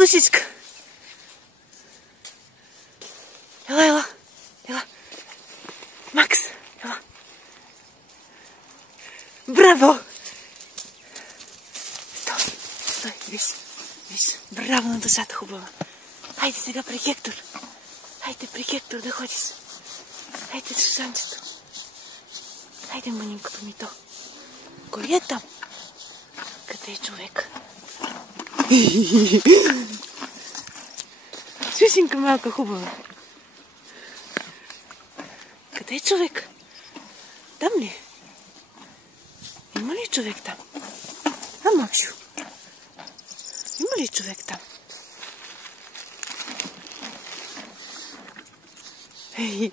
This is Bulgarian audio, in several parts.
душичка. Ела, ела. Ела. Макс, ела. Браво! Стой, виж. Браво на душата хубава. Хайде сега при Хектор. Хайде при Хектор да ходиш. Хайде с Шанчето. Хайде, мънинкото ми то. Кой е там? Къде е човек? Сюсинка малка хубава. Къде е човек? Там ли? Има ли човек там? Макшо. Има ли човек там? Ей!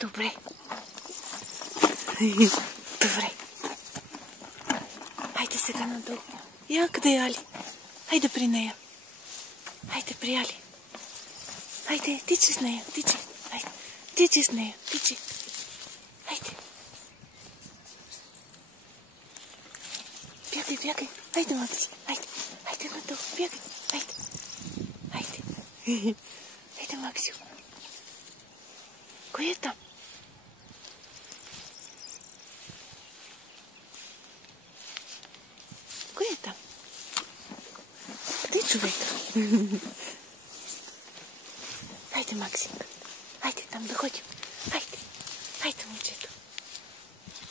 Добре. Добре. Хайде сега надолу. Я, къде е Али? Хайде при нея. Хайде при Али. Хайде, тичи с нея, тичи. Хайде, тичи с нея, тичи. Хайде. Бягай, бягай. Хайде, Макси. Хайде, хайде надолу. Бягай. Хайде. Хайде. Хайде, Максио. Кой е там? Кой е там? Къде е човека? Хайде, Максинка. Хайде там да ходим. Хайде. Хайде, момчето.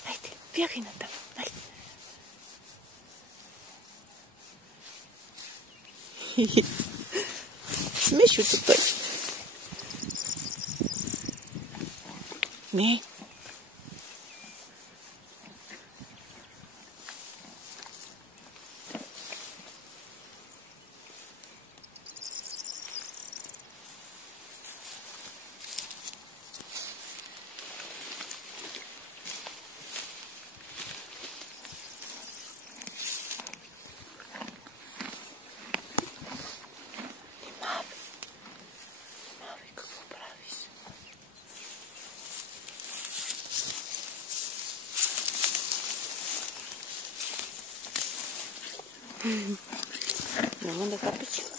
Хайде. Бягай натам. Хайде. Смешното той. Не. Няма да хапиш.